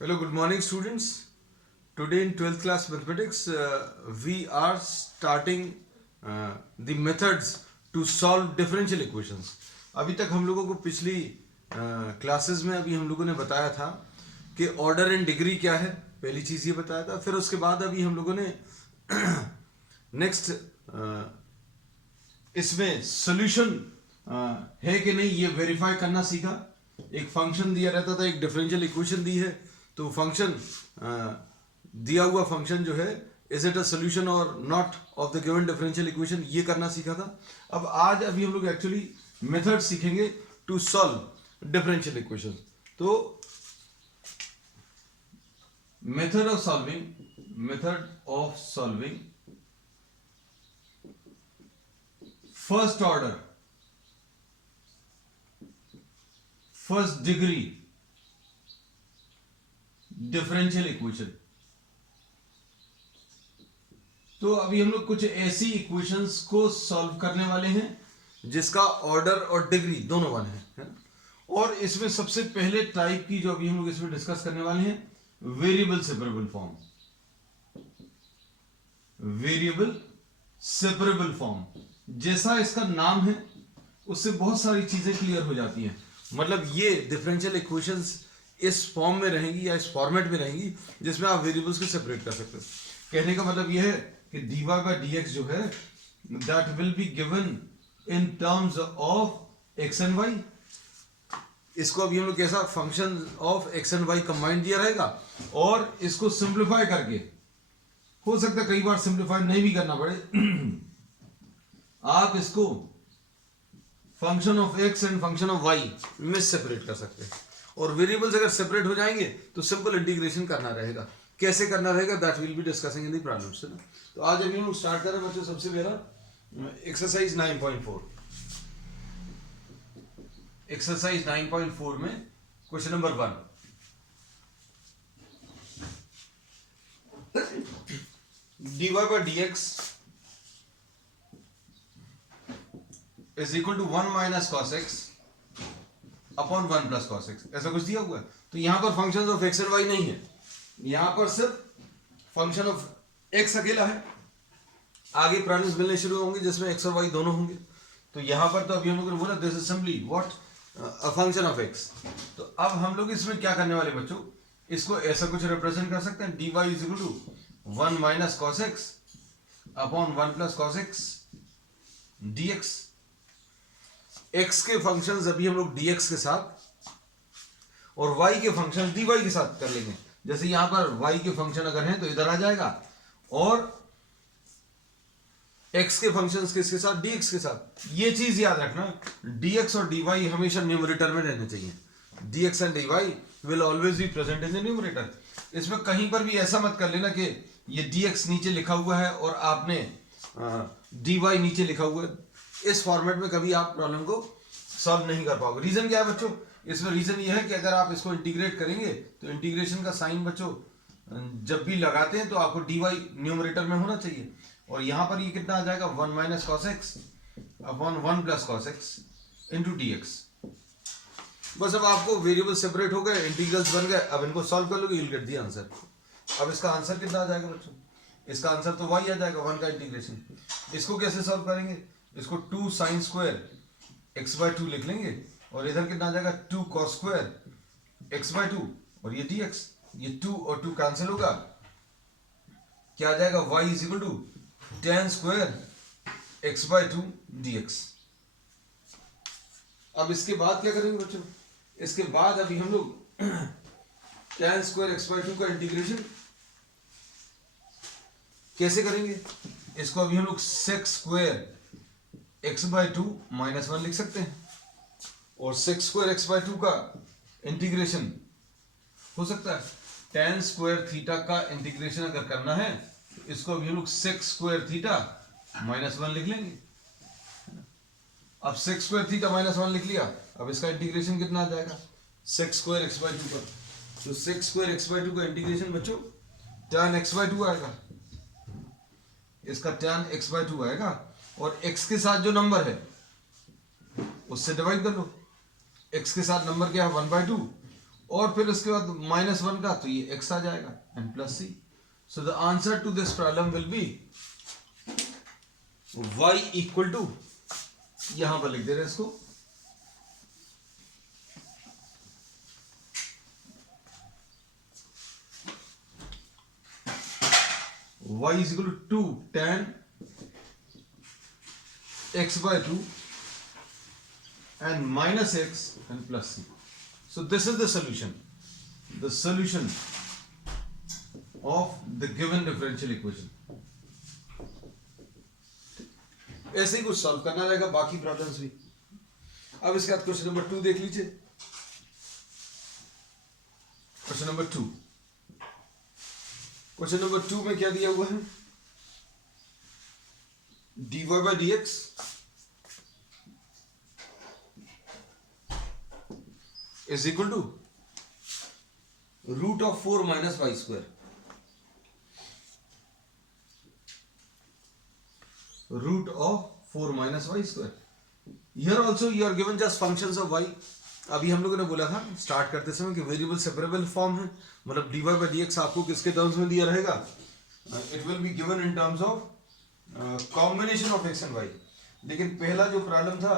Hello, good morning, students. Today in 12th class mathematics, we are starting the methods to solve differential equations. अभी तक हम लोगों को पिछली क्लासेस में अभी हम लोगों ने बताया था कि ऑर्डर एंड डिग्री क्या है, पहली चीज़ ये बताया था. फिर उसके बाद अभी हम लोगों ने नेक्स्ट इसमें सोल्यूशन है कि नहीं ये वेरीफाई करना सीखा. एक फंक्शन दिया रहता था, एक डिफरेंशियल इक्वेशन दी है, तो फंक्शन दिया हुआ फंक्शन जो है इज इट अ सोल्यूशन और not of the given differential equation, ये करना सीखा था. अब आज अभी हम लोग एक्चुअली मेथड सीखेंगे टू सॉल्व डिफरेंशियल इक्वेशन. तो method of solving first order, first degree differential equation. तो अभी हम लोग कुछ ऐसी इक्वेशंस को सॉल्व करने वाले हैं जिसका ऑर्डर और डिग्री दोनों वन है. और इसमें सबसे पहले टाइप की जो अभी हम लोग इसमें डिस्कस करने वाले हैं, variable separable form. Variable separable form जैसा इसका नाम है उससे बहुत सारी चीजें क्लियर हो जाती हैं. मतलब ये डिफरेंशियल इक्वेशंस इस फॉर्म में रहेंगी या इस फॉर्मेट में रहेंगी जिसमें आप वेरिएबल्स को सेपरेट कर सकते हो. कहने का मतलब यह है कि dy by dx जो है that will be given in terms of x and y. इसको अभी हम लोग कैसा function of x and y combined दिया रहेगा और इसको सिंप्लीफाई करके, हो सकता है कई बार सिंप्लीफाई नहीं भी करना पड़े, आप इसको function of x and function of y में सेपरेट कर सकते हैं. और वेरिएबल्स अगर सेपरेट हो जाएंगे तो सिंपल इंटीग्रेशन करना रहेगा. कैसे करना रहेगा that will be discussing in the problems. तो आज अभी हम लोग स्टार्ट कर रहे हैं बच्चों. सबसे पहला एक्सरसाइज 9.4. एक्सरसाइज 9.4 में question number 1, dy by dx is equal to 1 minus cos x upon 1 plus cos x, ऐसा कुछ दिया हुआ है. तो यहां पर function of x and y नहीं है, यहां पर सिर्फ फंक्शन ऑफ x अकेला है. आगे प्रॉब्लम्स मिलने शुरू होंगे जिसमें x और y दोनों होंगे. तो यहां पर तो अभी हम लोग ने बोला this is simply what a function of x. तो अब हम लोग इसमें क्या करने वाले बच्चों, इसको ऐसा कुछ रिप्रेजेंट कर सकते हैं, dy is equal to 1 minus cos x upon 1 plus cos x dx. x के फंक्शंस अभी हम लोग dx के साथ और y के फंक्शन dy के साथ कर लेंगे. जैसे यहां पर y के फंक्शन अगर हैं तो इधर आ जाएगा और x के फंक्शंस किसके साथ, dx के साथ. ये चीज याद रखना, dx और dy हमेशा न्यूमरेटर में रहने चाहिए. dx and dy will always be present in the numerator. इसमें कहीं पर भी ऐसा मत कर लेना कि ये dx नीचे लिखा हुआ है और आपने dy नीचे लिखा हुआ है. इस फॉर्मेट में कभी आप प्रॉब्लम को सॉल्व नहीं कर पाओगे. रीजन क्या है बच्चों, इसमें रीजन ये है कि अगर आप इसको इंटीग्रेट करेंगे तो इंटीग्रेशन का साइन बच्चों जब भी लगाते हैं तो आपको dy न्यूमरेटर में होना चाहिए. और यहां पर ये कितना आ जाएगा, 1 minus cos x upon 1 plus cos x into dx. बस अब आपको वेरिएबल सेपरेट हो गए, इंटीग्रल्स बन गए. अब इनको सॉल्व कर लोगे, you will get the answer. अब इसका आंसर कितना आ जाएगा बच्चों, इसका आंसर तो y आ जाएगा, 1 का इंटीग्रेशन. इसको कैसे सॉल्व करेंगे, इसको 2 साइन स्क्वायर x बाय 2 लिख लेंगे और इधर कितना आ जाएगा 2 cos स्क्वायर x बाय 2 और ये dx. ये 2 और 2 कैंसिल होगा, क्या आ जाएगा, y is equal to tan square x by 2 dx. अब इसके बाद क्या करेंगे बच्चों, इसके बाद अभी हम लोग tan स्क्वायर x बाय 2 का इंटीग्रेशन कैसे करेंगे. इसको अभी हम लोग sec square x by 2 minus 1 लिख सकते हैं और sec स्क्वायर x बाय 2 का इंटीग्रेशन हो सकता है tan स्क्वायर थीटा का इंटीग्रेशन अगर करना है तो इसको अभी हम लोग sec स्क्वायर थीटा माइनस 1 लिख लेंगे. अब sec स्क्वायर थीटा माइनस 1 लिख लिया, अब इसका इंटीग्रेशन कितना आ जाएगा, sec स्क्वायर x बाय 2 का. तो sec स्क्वायर x बाय 2 का इंटीग्रेशन बच्चों tan x बाय 2 आएगा, इसका tan x बाय 2 आएगा और x के साथ जो नंबर है उससे डिवाइड कर लो. x के साथ नंबर क्या है 1/2 और फिर उसके बाद -1 का, तो ये x आ जाएगा n plus c. So the answer to this problem will be y equal to, यहां पर लिख दे रहे हैं इसको, y is equal to 2 tan x by 2 and minus x and plus c. So this is the solution. The solution of the given differential equation. ऐसे ही कुछ solve करना रहेगा, बाकी प्रॉब्लम्स भी. अब इसके बाद क्वेश्चन नंबर 2 देख लीजिए. Question number 2. क्वेश्चन नंबर 2 में क्या दिया हुआ है? dy by dx is equal to root of 4 minus y square. Root of 4 minus y square. Here also you are given just functions of y. अभी हम लोगों ने बोला था स्टार्ट करते समय कि वेरिएबल सेपरेबल फॉर्म है, मतलब dy by dx आपको किसके टर्म्स में दिया रहेगा? It will be given in terms of combination of x and y. लेकिन पहला जो प्रॉब्लम था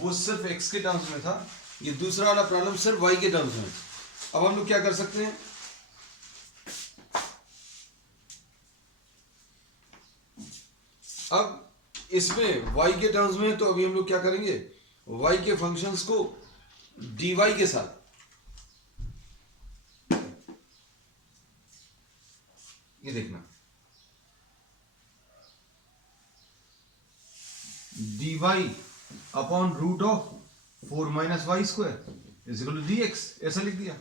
वो सिर्फ x के टर्म्स में था, ये दूसरा वाला प्रॉब्लम सिर्फ y के टर्म्स में. अब हम लोग क्या कर सकते हैं? अब इसमें y के टर्म्स में है, तो अभी हम लोग क्या करेंगे? y के फंक्शंस को dy के साथ ये देखना, dy upon root of 4 minus y square is equal to dx. ऐसा लिख दिया.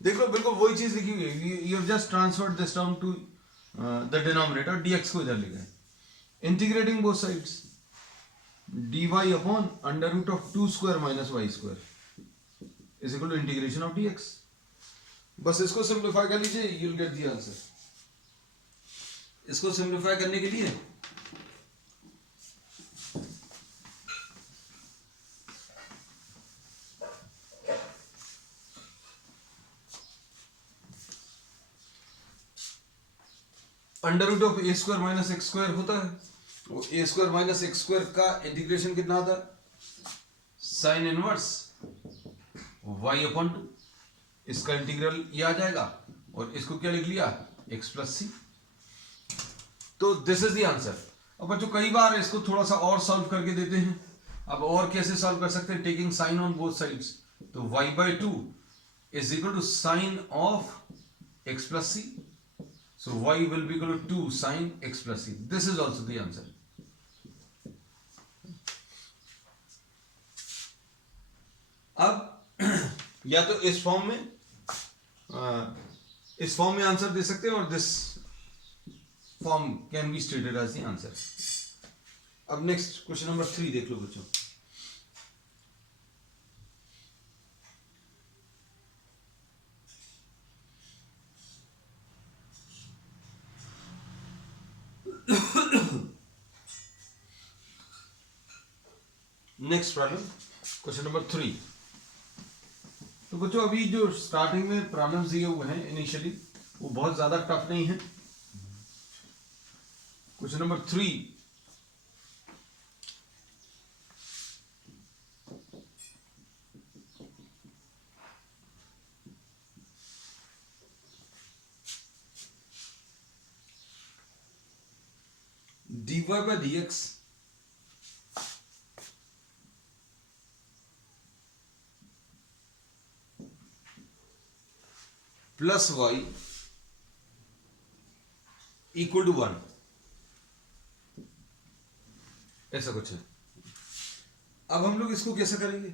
देख लो बिल्कुल वही चीज लिखी हुई है. You have just transferred this term to the denominator, dx को इधर लिखा है. Integrating both sides, dy upon under root of 2 square minus y square is equal to integration of dx. बस इसको सिंप्लीफाई कर लीजिए, you will get the answer. इसको simplify करने के लिए under root of a square minus x square होता है. वो a square minus x square का इंटीग्रेशन कितना होता है? Sine inverse y upon 2. इसका इंटीग्रल ये आ जाएगा और इसको क्या लिख लिया? X plus c. तो दिस इज द आंसर. अब बच्चों कई बार इसको थोड़ा सा और सॉल्व करके देते हैं. अब और कैसे सॉल्व कर सकते हैं? Taking sine on both sides. तो y by 2 is equal to sine of x plus c. So y will be equal to 2 sin x plus c. This is also the answer. अब या तो इस form में answer दे सकते हैं और this form can be stated as the answer. अब next question number 3 देख लो बच्चों. Next problem, question number 3. तो बच्चों अभी जो स्टार्टिंग में प्रॉब्लम्स दिए हुए हैं इनिशियली, वो बहुत ज्यादा टफ नहीं है. Question number 3. dy by dx plus y equal to 1, ऐसा कुछ है. अब हम लोग इसको कैसे करेंगे?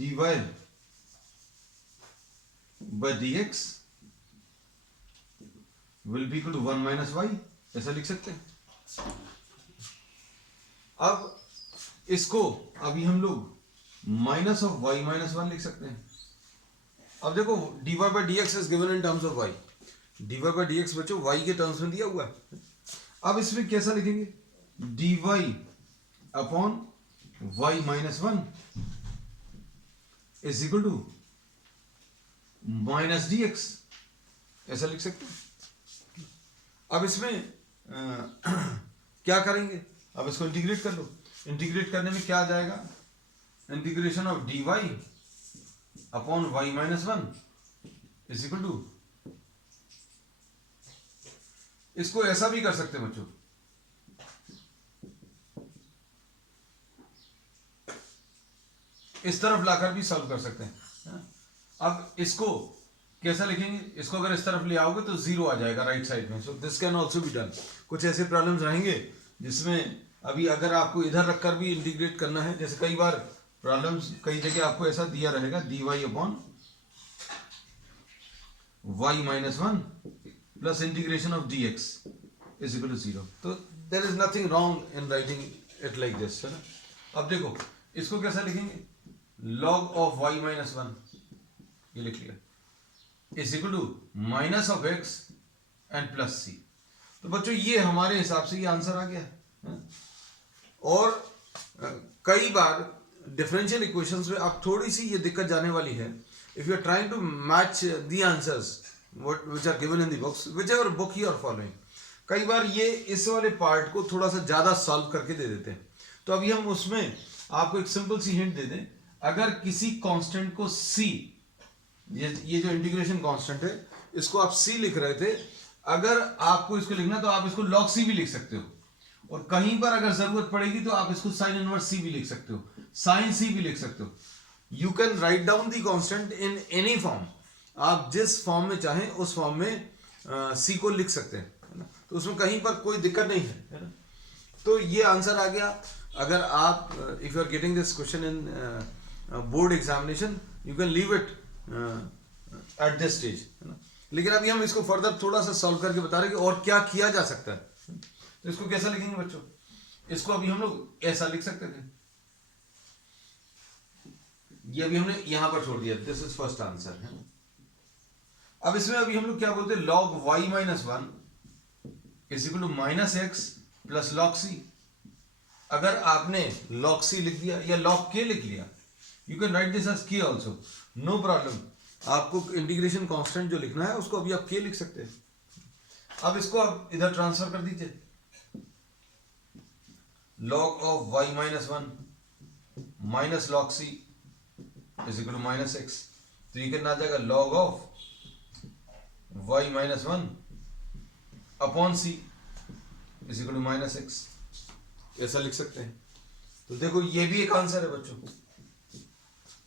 dy by dx will be equal to 1 minus y, ऐसा लिख सकते हैं. अब इसको अभी हम लोग माइनस ऑफ y माइनस 1 लिख सकते हैं. अब देखो dy by dx is given in terms of y. dy by dx बच्चों y के टर्म्स में दिया हुआ है. अब इसमें कैसा लिखेंगे? dy upon y minus one is equal to minus d x, ऐसा लिख सकते हैं। अब इसमें क्या करेंगे, अब इसको इंटीग्रेट कर लो। इंटीग्रेट करने में क्या आ जाएगा, integration of d y upon y minus one is equal to, इसको ऐसा भी कर सकते हैं बच्चों, इस तरफ लाकर भी सॉल्व कर सकते हैं। अब इसको कैसा लिखेंगे, इसको अगर इस तरफ ले आओगे तो जीरो आ जाएगा राइट साइड में। So this can also be done. कुछ ऐसे प्रॉब्लम्स रहेंगे जिसमें अभी अगर आपको इधर रखकर भी इंटीग्रेट करना है, जैसे कई बार प्रॉब्लम्स कई जगह आपको ऐसा दिया रहेगा d y upon y minus one plus integration of d x is equal to zero. तो there is nothing wrong in writing it like this, है ना। अब देखो इसको कैसा लिखेंगे, log of y minus one, ये लिख लिया, is equal to minus of x and plus c। तो बच्चों ये हमारे हिसाब से ये आंसर आ गया है? और कई बार डिफरेंशियल इक्वेशंस में आप थोड़ी सी ये दिक्कत जाने वाली है, if you are trying to match the answers which are given in the books, whichever book you are following, कई बार ये इस वाले पार्ट को थोड़ा सा ज्यादा सॉल्व करके दे देते हैं। तो अभी हम उसमें आपको एक सिंपल सी हिंट दे दें, अगर किसी कांस्टेंट को c, ये जो इंटीग्रेशन कांस्टेंट है इसको आप c लिख रहे थे, अगर आपको इसको लिखना तो आप इसको log c भी लिख सकते हो, और कहीं पर अगर जरूरत पड़ेगी तो आप इसको sin इनवर्स c भी लिख सकते हो, sin c भी लिख सकते हो। You can write down the constant in any form, आप जिस फॉर्म में चाहें उस फॉर्म में c को लिख सकते हैं, है ना। तो उसमें कहीं पर कोई दिक्कत नहीं है ना। तो ये आंसर आ गया। अगर आप if you are getting this question in board examination, you can leave it at this stage, है ना। लेकिन अभी हम इसको फर्दर थोड़ा सा सॉल्व करके बता रहे हैं कि और क्या किया जा सकता है। तो इसको कैसा लिखेंगे बच्चों, इसको अभी हम लोग ऐसा लिख सकते थे, ये अभी हमने यहां पर छोड़ दिया, दिस इज फर्स्ट आंसर, है। अब इसमें अभी हम लोग क्या बोलते हैं, log y minus one is equal to minus x plus log c। अगर आपने log c लिख दिया या log k लिख लिया, you can write this as k also, no problem. आपको इंटीग्रेशन कांस्टेंट जो लिखना है उसको अभी आप k लिख सकते हैं। अब इसको आप इधर ट्रांसफर कर दीजिए, log of y minus one minus log c is equal to minus x. तो ये कितना आ जाएगा, log of y minus one upon c is equal to minus x, ऐसा लिख सकते हैं। तो देखो ये भी एक आंसर है बच्चों,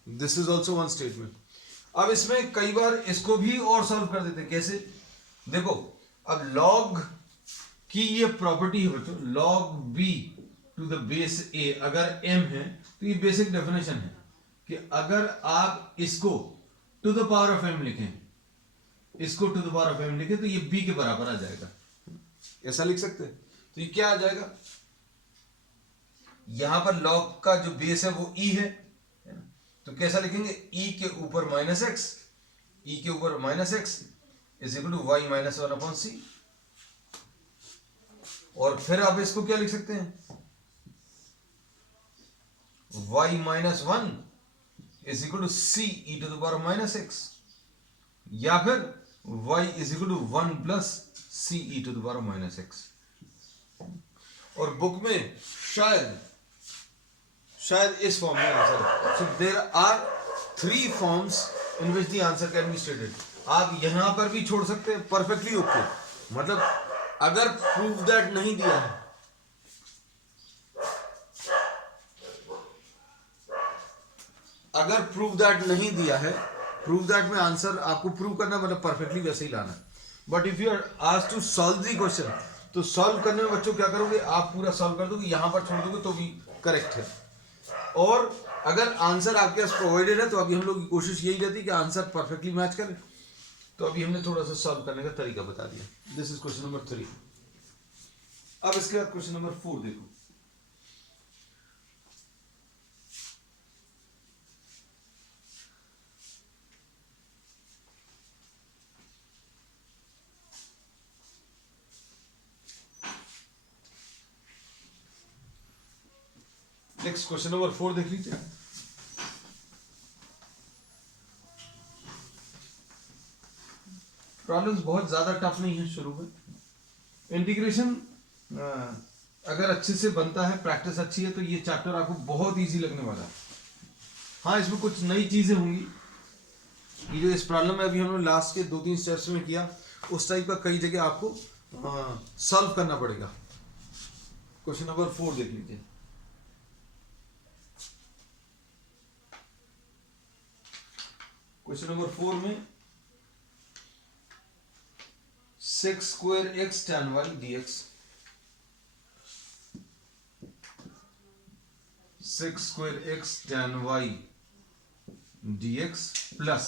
this is also one statement. अब इसमें कई बार इसको भी और सॉल्व कर देते हैं, कैसे, देखो अब log की ये प्रॉपर्टी है बच्चों, log b to the base a अगर m है तो ये बेसिक डेफिनेशन है कि अगर आप इसको to the power of m लिखें, इसको to the power of m लिखें तो ये b के बराबर आ जाएगा, ऐसा लिख सकते हैं। तो ये क्या आ जाएगा, यहां पर log का जो बेस है वो e है ना, तो कैसा लिखेंगे, e के ऊपर माइनस एक्स, e के ऊपर minus x is equal to y minus one upon c. और फिर आप इसको क्या लिख सकते हैं, y minus one is equal to c e to the power minus x, या फिर y is equal to one plus c e to the power minus x. और बुक में शायद इस फॉर्म में answer. So there are 3 forms in which the answer can be stated. आप यहां पर भी छोड़ सकते हैं, परफेक्टली ओके। मतलब अगर प्रूव दैट नहीं दिया है, अगर प्रूव दैट नहीं दिया है, प्रूव दैट में आंसर आपको प्रूव करना मतलब परफेक्टली वैसे ही लाना। But if you are asked to solve the question, तो सॉल्व करने में बच्चों क्या करोगे, आप पूरा सॉल्व कर दोगे, यहां पर छोड़ दोगे तो भी करेक्ट है। और अगर आंसर आपके पास प्रोवाइडेड है तो अभी हम लोग की कोशिश यही रहती है कि आंसर परफेक्टली मैच करे। तो अभी हमने थोड़ा सा सॉल्व करने का तरीका बता दिया। This is question number 3। अब इसके बाद क्वेश्चन नंबर 4 देखो। नेक्स्ट क्वेश्चन नंबर 4 देख लीजिए। प्रॉब्लम्स बहुत ज्यादा टफ नहीं है शुरू में। इंटीग्रेशन अगर अच्छे से बनता है, प्रैक्टिस अच्छी है, तो ये चैप्टर आपको बहुत इजी लगने वाला है। हाँ, इसमें कुछ नई चीजें होंगी। ये जो इस प्रॉब्लम में अभी हमने लास्ट के 2-3 स्टेप्स में किया, उस टाइप का कई जगह आपको सॉल्व करना पड़ेगा। क्वेश्चन नंबर 4 देख लीजिए। क्वेश्चन नंबर 4 में sec square x tan y dx, sec square x tan y dx plus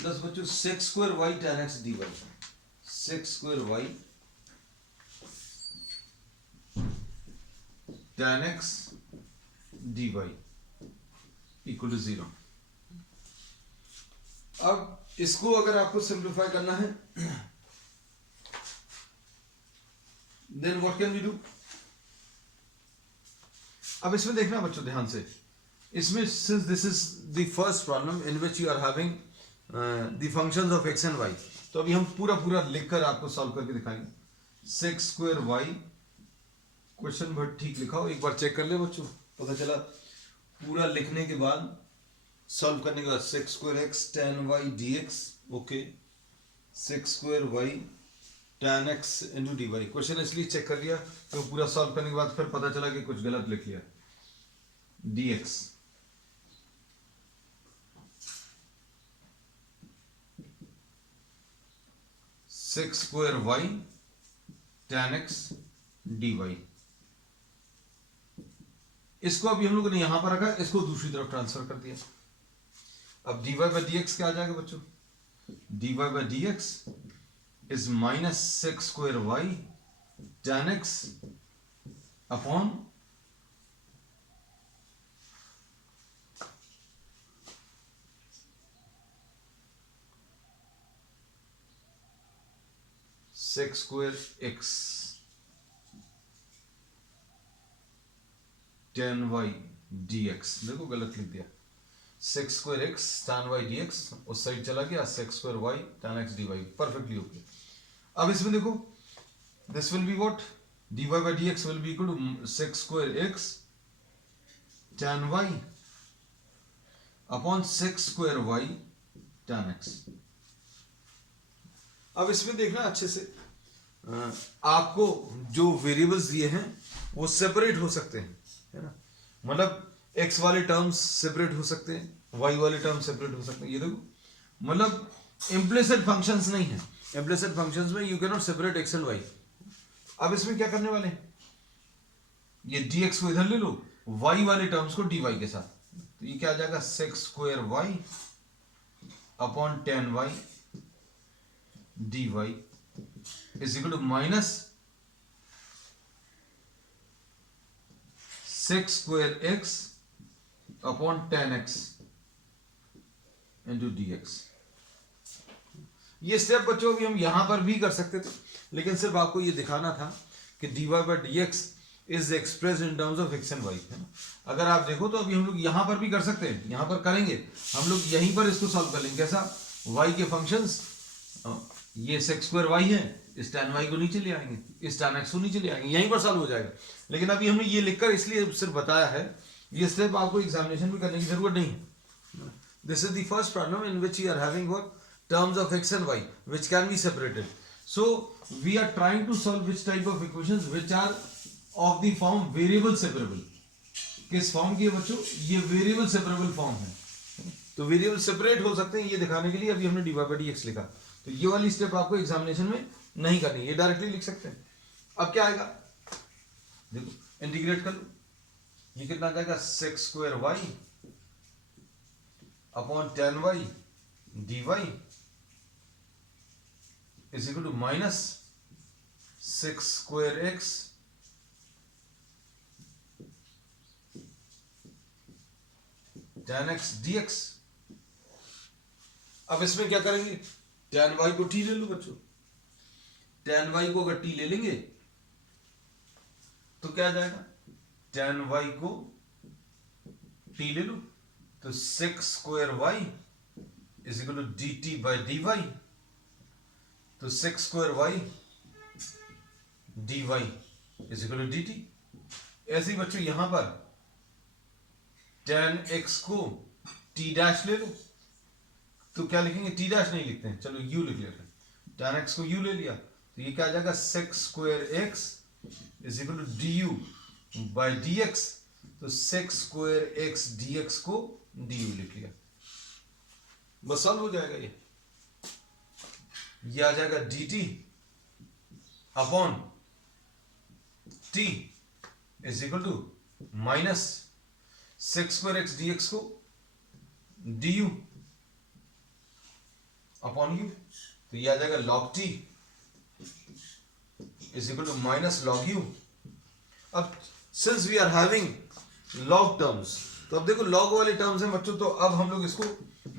बच्चों sec square y tan x dy, sec square y tan x dy equal to 0। अब इसको अगर आपको simplify करना है, then what can we do. अब इसमें देखना बच्चों ध्यान से, इसमें since this is the first problem in which you are having the functions of x and y, तो अभी हम पूरा लिखकर आपको सॉल्व करके दिखाएंगे। Sec square y, question but ठीक लिखा हो, एक बार चेक कर ले बच्चों, पता चला पूरा लिखने के बाद सॉल्व करने के बाद sec square x tan y dx, okay, sec square y tan x into d y. Question इसलिए चेक कर लिया तो पूरा सॉल्व करने के बाद फिर पता चला कि कुछ गलत लिख लिया। dx sec square y tan x dy, इसको अभी हम लोगों ने यहां पर रखा, इसको दूसरी तरफ ट्रांसफर कर दिया। अब dy बाई dx क्या आ जाएगा बच्चों, dy by dx is minus sec square y tan x upon sec square x tan y dx, देखो गलत लिख दिया, sec square x tan y dx उस साइड चला गया, sec square y tan x dy, perfectly okay. अब इसमें देखो this will be what, dy by dx will be equal to sec square x tan y upon sec square y tan x। अब इसमें देखना अच्छे से, आपको जो वेरिएबल्स दिए हैं वो सेपरेट हो सकते हैं, है ना, मतलब x वाले टर्म्स सेपरेट हो सकते हैं, y वाले टर्म सेपरेट हो सकते हैं। ये देखो मतलब इम्प्लिसिट फंक्शंस नहीं है, इम्प्लिसिट फंक्शंस में you can not separate x and y। अब इसमें क्या करने वाले, ये dx को इधर ले लो, y वाले टर्म्स को dy के साथ, तो ये क्या आ जाएगा, sec square y upon tan y dy is equal to minus sec square x upon tan x into dx। ये स्टेप बच्चों भी हम यहां पर भी कर सकते थे, लेकिन सिर्फ आपको ये दिखाना था कि dy by dx is express in terms of x and y, है ना। अगर आप देखो तो अभी हम लोग यहां पर भी कर सकते हैं, यहां पर करेंगे हम लोग, यहीं पर इसको सॉल्व कर लेंगे। कैसा, y के फंक्शंस, ये सेक स्क्वायर y है, इस tan y को नीचे ले आएंगे, इस tan x को नीचे ले आएंगे, यहीं पर सॉल्व हो जाएगा। लेकिन अभी हमने ये लिखकर इसलिए सिर्फ बताया है, ये स्टेप आपको एग्जामिनेशन में करने की जरूरत नहीं है। This is the first problem in which you are having what, terms of x and y which can be separated. So we are trying to solve which type of equations which are of the form variable separable. किस form की है बच्चों, ये variable separable form है, तो variable separate हो सकते हैं, ये दिखाने के लिए अभी हमने dy by dx लिखा। तो ये वाली स्टेप आपको एग्जामिनेशन में नहीं करनी, ये डायरेक्टली लिख सकते हैं। अब क्या आएगा, देखो इंटीग्रेट कर लो, ये कितना आ जाएगा, sec square y upon tan y dy is equal to minus sec square x tan x dx। अब इसमें क्या करेंगे, tan y को t ले लो बच्चों, tan y को अगर t ले लेंगे तो क्या आ जाएगा, tan y को t ले लो तो sec square y is equal to dt by dy, तो sec square y dy is equal to dt। ऐसे ही बच्चों यहां पर tan x को t डैश ले लो तो क्या लिखेंगे, t डैश नहीं लिखते हैं, चलो u लिख लेते हैं, tan x को u ले लिया तो ये क्या आ जाएगा, sec square x is equal to du by dx, तो sec स्क्वायर x dx को du लिख लिया, बस सॉल्व हो जाएगा। ये आ जाएगा dt upon t is equal to minus sec square x dx को du अपॉन u, तो ये आ जाएगा log t is equal to minus log u। अब since we are having log terms, तो अब देखो log वाले टर्म्स हैं बच्चों, तो अब हम लोग इसको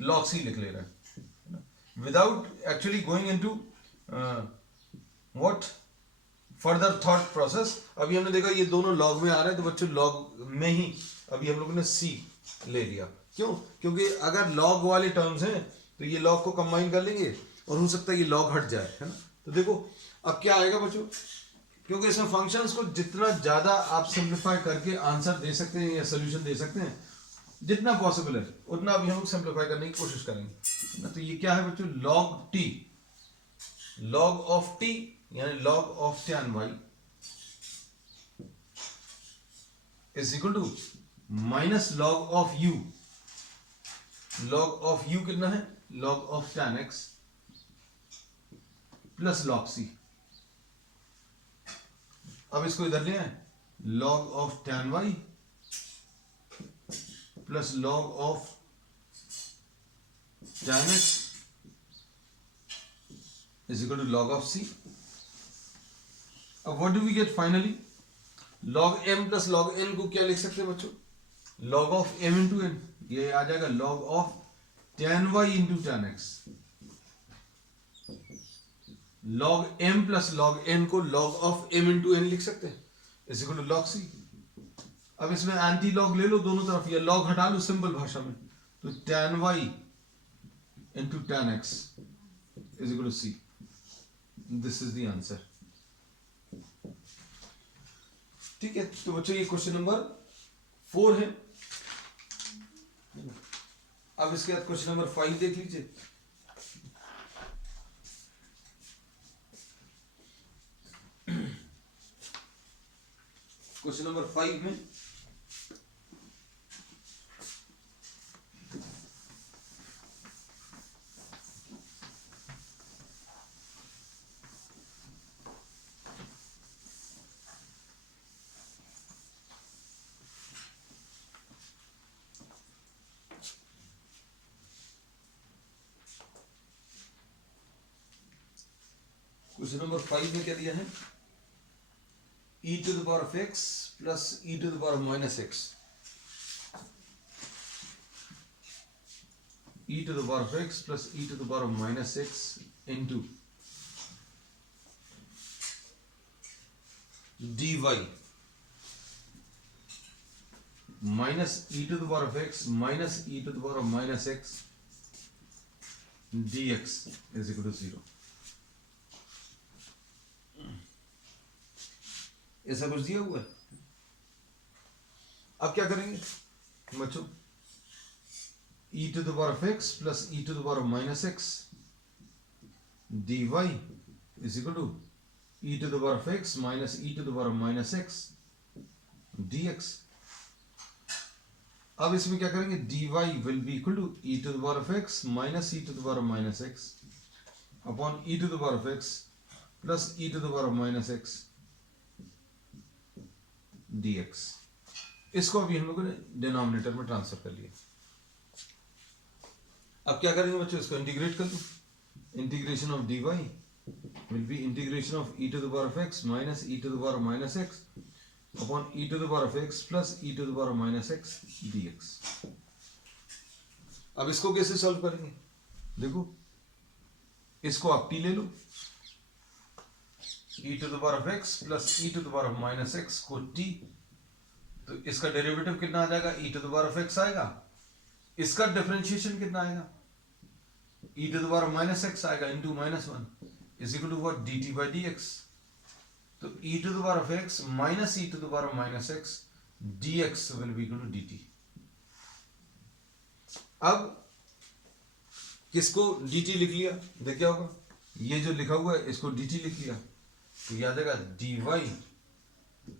log c लिख ले रहे हैं without actually going into what further thought process. अभी हमने देखा ये दोनों log में आ रहे हैं, तो बच्चों log में ही अभी हम लोगों ने c ले लिया, क्यों, क्योंकि अगर log वाले टर्म्स हैं तो ये log को कंबाइन कर लेंगे और हो सकता है ये log हट जाए, है ना। तो देखो अब क्या आएगा बच्चों, क्योंकि इसमें फंक्शंस को जितना ज्यादा आप सिंप्लीफाई करके आंसर दे सकते हैं या सोल्यूशन दे सकते हैं, जितना पॉसिबल है उतना अभी हम सिंप्लीफाई करने की कोशिश करेंगे ना। तो ये क्या है बच्चों, log t, log of t यानी log of tan y is equal to minus log of u, log of u कितना है, log of tan x plus log c। अब इसको इधर ले आए, log of tan y plus log of tan x is equal to log of c। अब what do we get finally, log m plus log n को क्या लिख सकते हैं बच्चों, log of m into n, ये आ जाएगा log of tan y into tan x। log m plus log n को log of m into n लिख सकते हैं is equal to log c। अब इसमें एंटी लॉग ले लो दोनों तरफ, या लॉग हटा लो सिंपल भाषा में, तो tan y into tan x is equal to c। This is the answer. ठीक है, तो बच्चों ये क्वेश्चन नंबर 4 है। अब इसके बाद क्वेश्चन नंबर 5 देख लीजिए। क्वेश्चन नंबर 5 में क्वेश्चन नंबर 5 में क्या दिया है, e to the power of x plus e to the power of minus x, e to the power of x plus e to the power of minus x into dy minus e to the power of x minus e to the power of minus x dx is equal to 0। ऐसा कुछ दिया हुआ है। अब क्या करेंगे बच्चों, e to the power of x plus e to the power of minus x dy is equal to e to the power of x minus e to the power of minus x dx। अब इसमें क्या करेंगे, dy will be equal to e to the power of x minus e to the power of minus x upon e to the power of x plus e to the power of minus x dx। इसको अभी हम लोगों ने denominator में transfer कर लिया। अब क्या करेंगे बच्चों, इसको इंटीग्रेट कर दो, integration of dy will B integration of e to the power of x minus e to the power of minus x upon e to the power of x plus e to the power of minus x dx। अब इसको कैसे solve करेंगे, देखो इसको आप t ले लो, e to the power of x plus e to the power of minus x को t, तो इसका डेरिवेटिव कितना आ जाएगा, e to the power of x आएगा, इसका डिफरेंशिएशन कितना आएगा, e to the power of minus x आएगा into minus one is equal to what, dt by dx। तो e to the power of x minus e to the power of minus x dx will be equal to dt। अब किसको dt लिख लिया, देख क्या होगा, ये जो लिखा हुआ है इसको dt लिख लिया, तो याद आएगा dy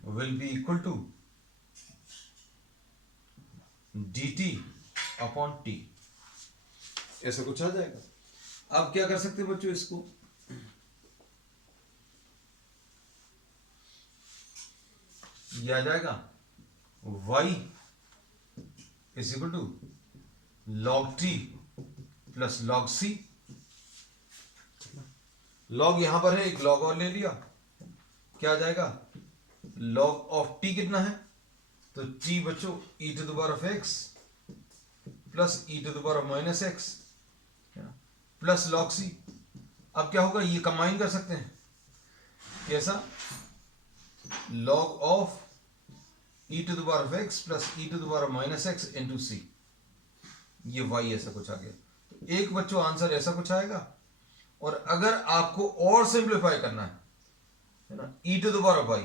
will be equal to dt upon t, ऐसा कुछ आ जाएगा। अब क्या कर सकते हैं बच्चों, इसको ये आ जाएगा y is equal to log t plus log c, log यहां पर है, एक log और ले लिया, क्या आ जाएगा, log ऑफ t कितना है, तो t बच्चों e to the power of x plus e to the power of minus x plus log c। अब क्या होगा, ये कंबाइन कर सकते हैं, कैसा, log of e to the power of x plus e to the power of minus x into c, ये y ऐसा कुछ आ गया। तो एक बच्चों आंसर ऐसा कुछ आएगा, और अगर आपको और सिंप्लीफाई करना है ना, e to the power of y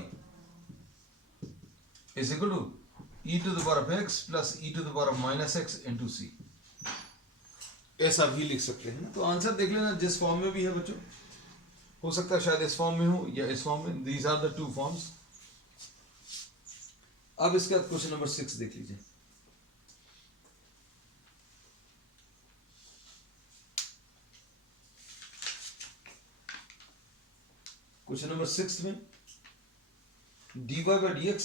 is equal to e to the power of x plus e to the power of minus x into c, ऐसा भी लिख सकते हैं ना। तो आंसर देख लेना, जिस फॉर्म में भी है बच्चों, हो सकता है शायद इस फॉर्म में हो या इस फॉर्म में, these are the two forms. अब इसका क्वेश्चन नंबर 6 देख लीजिए। क्वेश्चन नंबर 6 में dy by dx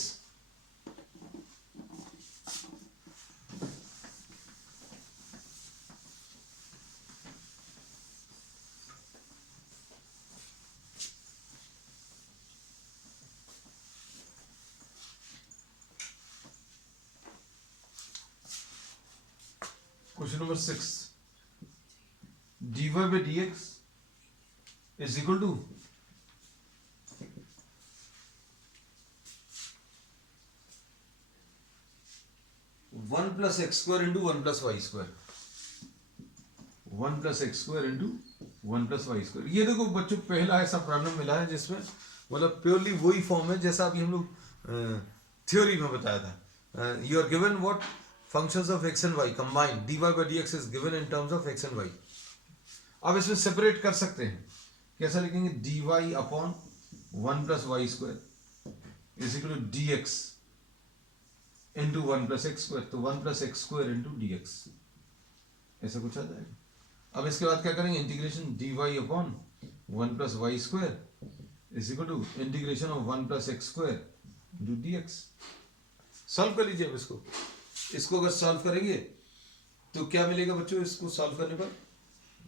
question number 6 dy by dx is equal to one plus x square into one plus y square, one plus x square into one plus y square. ये देखो बच्चों, पहला ऐसा problem मिला है जिसमें मतलब प्योरली वही फॉर्म है जैसा अभी हम लोग थ्योरी में बताया था। You are given what, functions of x and y combined, dy by dx is given in terms of x and y. अब इसमें सेपरेट कर सकते हैं, कैसा लिखेंगे, dy upon one plus y square is equal to dx into one plus x square, तो one plus x square into d x, ऐसा कुछ आ जाएगा। अब इसके बाद क्या करेंगे, integration dy upon one plus y square is equal to integration of one plus x square into d x. Solve कर लीजिए अब इसको अगर सॉल्व करेंगे तो क्या मिलेगा बच्चों, इसको सॉल्व करने पर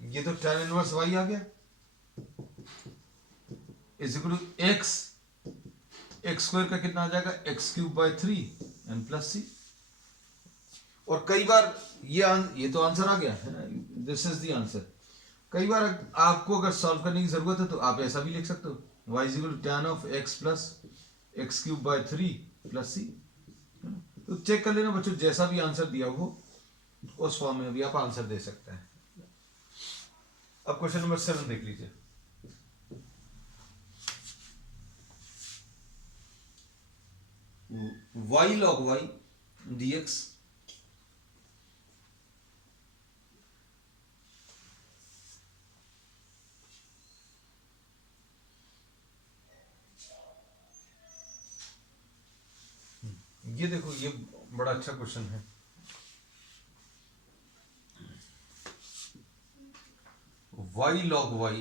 ये तो tan इनवर्स y आ गया is equal to x square का कितना आ जाएगा, x cube by 3 n plus c. और कई बार ये तो आंसर आ गया है ना, दिस इज द आंसर। कई बार आपको अगर सॉल्व करने की जरूरत है तो आप ऐसा भी लिख सकते हो, y is equal to tan of x plus x cube by 3 plus c. तो चेक कर लेना बच्चों, जैसा भी आंसर दिया हो उस फॉर्म में भी आप आंसर दे सकते हैं। अब क्वेश्चन नंबर 7 देख लीजिए। y log y dx ये देखो, ये बड़ा अच्छा क्वेश्चन है। y log y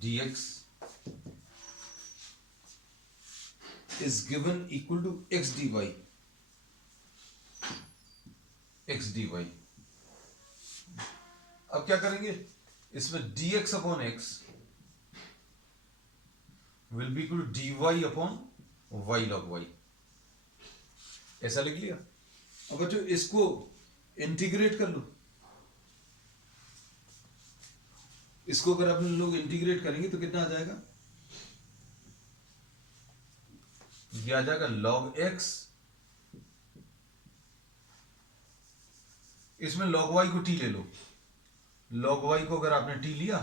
dx is given equal to x dy, x dy। अब क्या करेंगे, इसमें dx upon x will be equal to dy upon y log y, ऐसा लिख लिया। अब बच्चों इसको इंटीग्रेट कर लो इसको। अगर अपन लोग इंटीग्रेट करेंगे तो कितना आ जाएगा, ये आ जाएगा log x, इसमें log y को t ले लो। log y को अगर आपने t लिया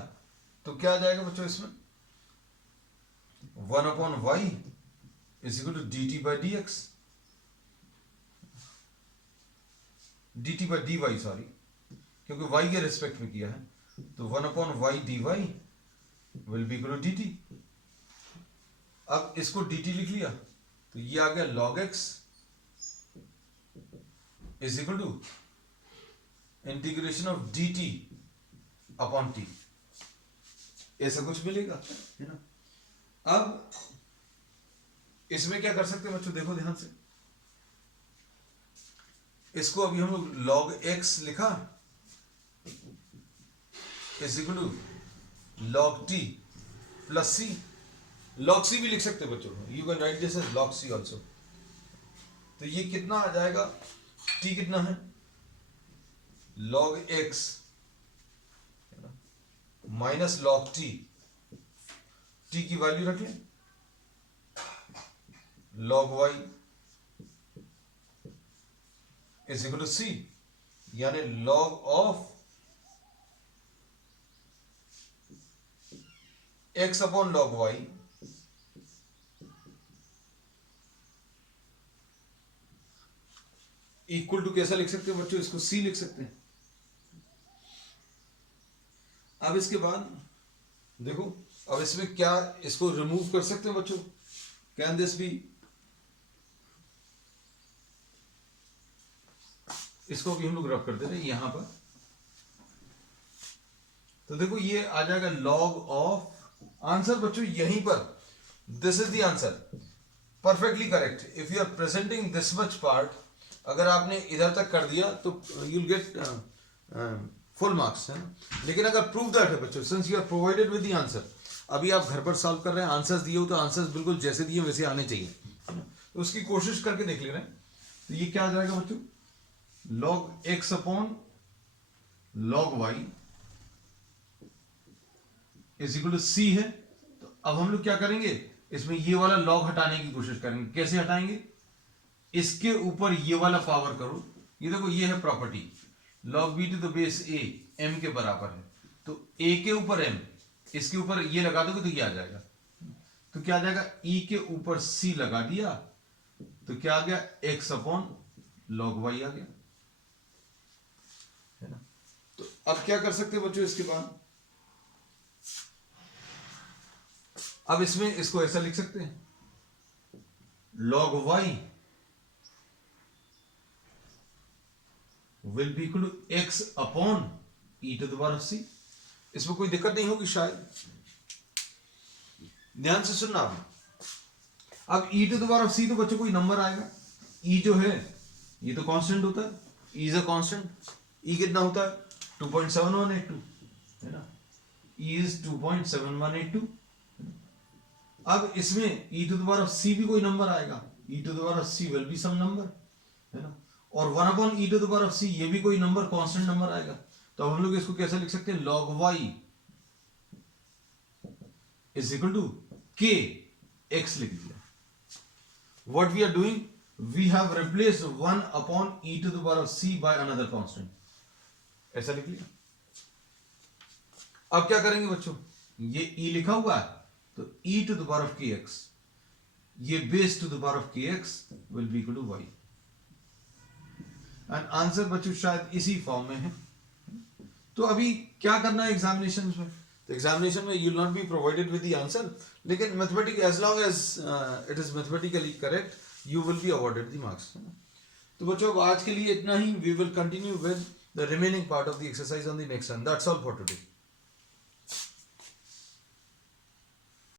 तो क्या आ जाएगा बच्चों, इसमें 1/y is equal to dt by d x, dt by dy sorry, क्योंकि y के रिस्पेक्ट में किया है, तो 1/y dy will be equal to dt। अब इसको dt लिख लिया तो ये आ गया log x is equal to integration of dt upon t, ऐसा कुछ मिलेगा, है ना। अब इसमें क्या कर सकते हैं बच्चों, देखो ध्यान से, इसको अभी हम लोग log x लिखा is equal to log t plus c, log c भी लिख सकते हैं बच्चों, you can write this as log c also. तो ये कितना आ जाएगा, t कितना है, log x minus log t, t की वैल्यू रख लें log y is equal to c, यानी log of x upon log y equal to कैसा लिख सकते हैं बच्चों, इसको c लिख सकते हैं। अब इसके बाद देखो, अब इसमें क्या इसको रिमूव कर सकते हैं बच्चों, कैन दिस बी, इसको भी हम लोग रब कर दे रहे हैं यहां पर, तो देखो ये आ जाएगा log ऑफ, आंसर बच्चों यहीं पर, this is the answer, perfectly correct. If you are presenting this much part, अगर आपने इधर तक कर दिया तो you will get full marks, है ना। लेकिन अगर प्रूव दैट है बच्चों, since you are provided with the answer, अभी आप घर पर सॉल्व कर रहे हैं, आंसर्स दिए हो तो आंसर्स बिल्कुल जैसे दिए वैसे आने चाहिए, तो उसकी कोशिश करके देख ले रहे हैं। तो ये क्या आ जाएगा बच्चों, log x upon log y is equal to c है। तो अब हम लोग क्या करेंगे, इसमें ये वाला log हटाने की कोशिश करेंगे। कैसे हटाएंगे, इसके ऊपर ये वाला पावर करो, ये देखो ये है property, log b to the base a m के बराबर है, तो a के ऊपर m, इसके ऊपर ये लगा दोगे तो ये आ जाएगा। तो क्या आ जाएगा, e के ऊपर c लगा दिया तो क्या आ गया, x अपॉन log y आ गया, है ना। तो अब क्या कर सकते हैं बच्चों इसके बाद, अब इसमें इसको ऐसा लिख सकते हैं, log y will be equal to x upon e to the power of c। इसमें कोई दिक्कत नहीं होगी शायद, ध्यान से सुनना। अब e to the power of c तो बच्चों कोई नंबर आएगा, e जो है ये तो कांस्टेंट होता है, e is a constant, e कितना होता है 2.7182, है ना, e इज 2.7182। अब इसमें e to the power of c भी कोई नंबर आएगा, e to the power of c will be some number, है ना, और 1 upon e to the power of c ये भी कोई नंबर, कांस्टेंट नंबर आएगा। तो हम लोग इसको कैसे लिख सकते हैं, log y is equal to k x लिख दिया। What we are doing, we have replaced 1 upon e to the power of c by another constant, ऐसा लिख लिया। अब क्या करेंगे बच्चों, ये e लिखा हुआ है तो e to the power of kx, ये base to the power of kx will be equal to y, and answer बच्चों शायद इसी फॉर्म में है। तो अभी क्या करना है एग्जामिनेशन में, तो एग्जामिनेशन में you will not be provided with the answer, लेकिन mathematic as long as it is mathematically correct you will be awarded the marks. तो बच्चों अब आज के लिए इतना ही, we will continue with the remaining part of the exercise on the next one. That's all for today.